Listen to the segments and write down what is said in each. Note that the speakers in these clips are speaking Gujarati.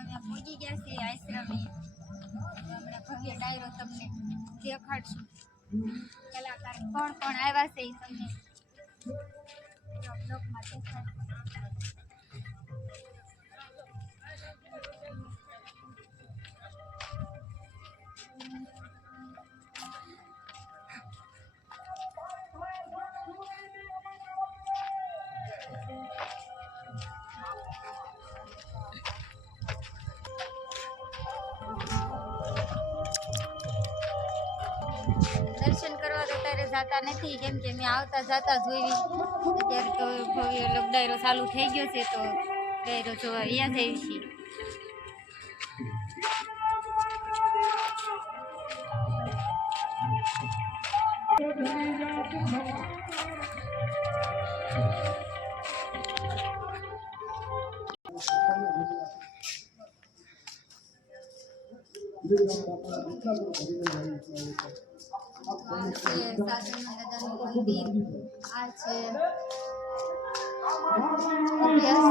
અહીંયા પહોંચી ગયા છે આશ્રમે હમણાં ભવ્ય ડાયરો તમને દેખાડશું. કલાકાર કોણ કોણ આવ્યા છે એ તમને. બ્લોગમાં દેખાડશું જતા નથી. કેમ કે મેં આવતા જતા જોઈ. અત્યારે તો ભવ્ય લોક ચાલુ થઈ ગયો છે તો ડાયરો જોવા અહીંયા જઈએ છીએ. છે আছে শাশুড়ি মন্দির আছে Yes,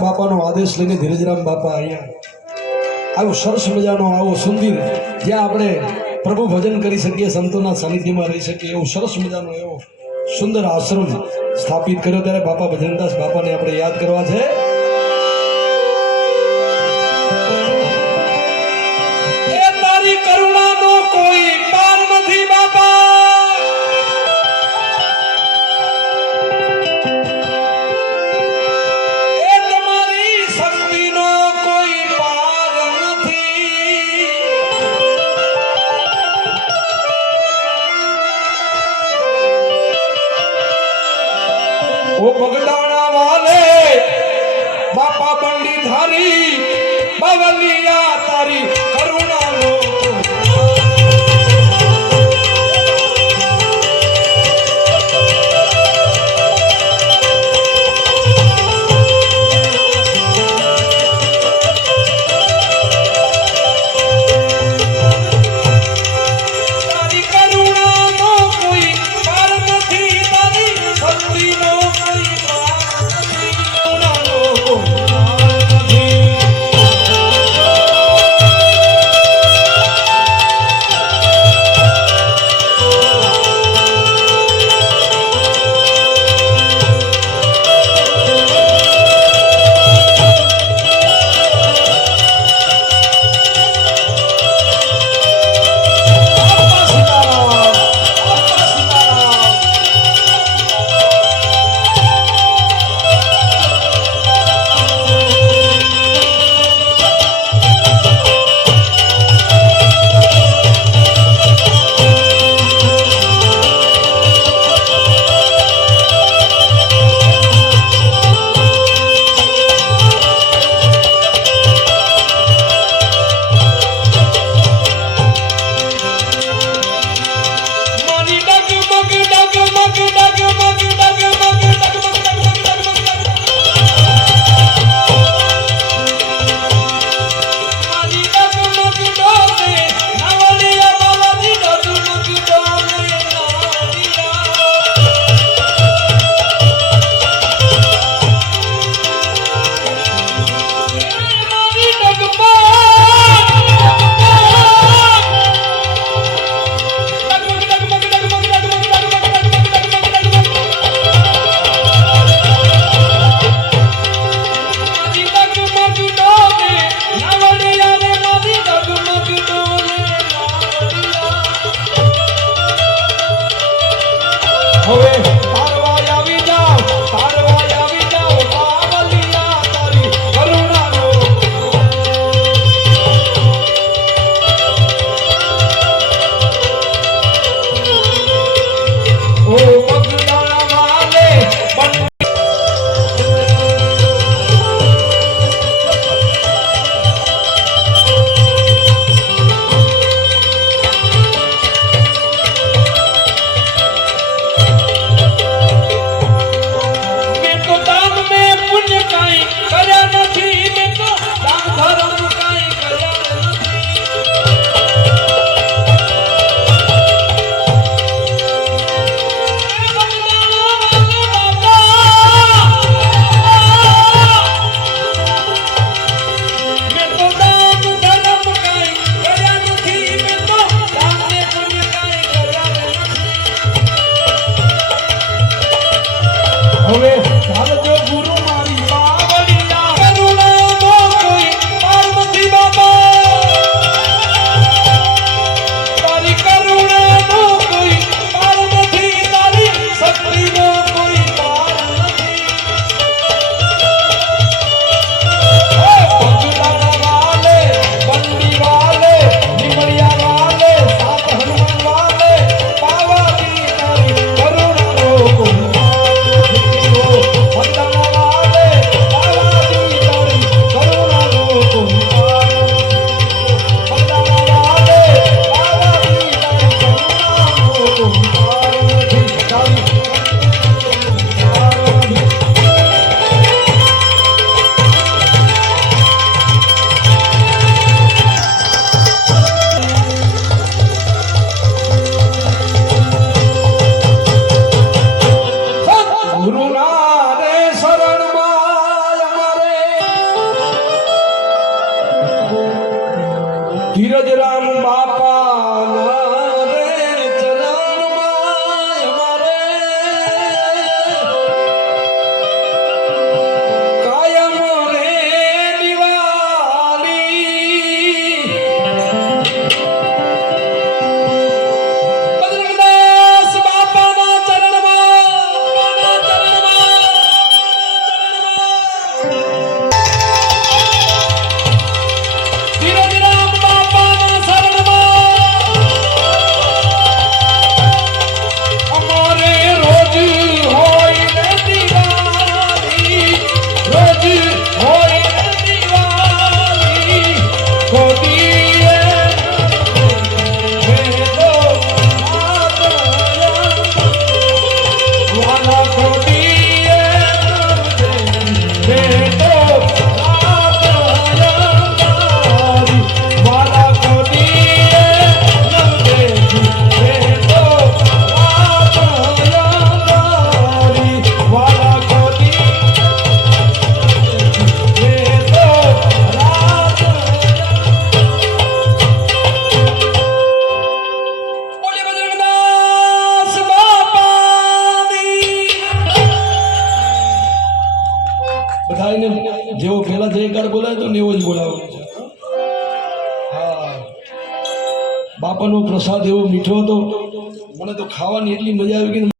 બાપાનો આદેશ લઈને ધીરજરામ બાપા અહીંયા આવો સરસ મજાનો આવો સુંદર જ્યાં આપણે પ્રભુ ભજન કરી શકીએ, સંતોના સાનિધ્યમાં રહી શકીએ, એવો સરસ મજાનો એવો સુંદર આશ્રમ સ્થાપિત કર્યો. ત્યારે બાપા ભજનદાસ બાપાને આપણે યાદ કરવા છે. બાપાનો પ્રસાદ એવો મીઠો હતો. મને તો ખાવાની એટલી મજા આવી ને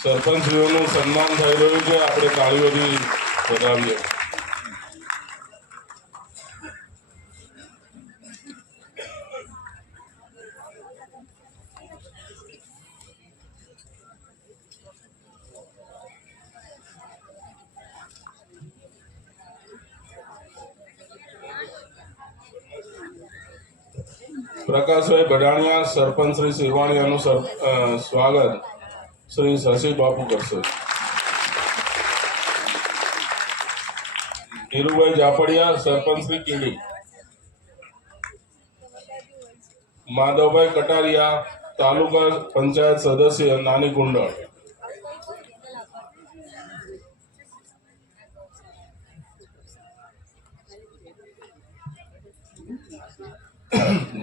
સરપંચશ્રીઓનું સન્માન થઈ રહ્યું છે. આપણે તાળીઓથી વધાવીએ. પ્રકાશભાઈ ગઢાણીયા સરપંચ શ્રી શિરવાણીયાનું સ્વાગત શ્રી શશી બાપુ કરશે. ધીરુભાઈ જાપડિયા, સરપંચ શ્રી કીડી. માધવભાઈ કટારિયા, તાલુકા પંચાયત સદસ્ય નાની કુંડળ.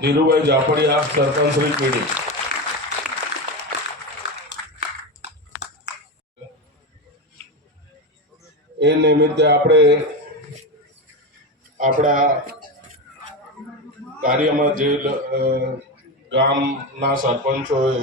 ધીરુભાઈ જાપડિયા સરપંચ શ્રી કીડી એ નિમિત્તે આપણે આપણા કાર્યમાં જે ગામના સરપંચોએ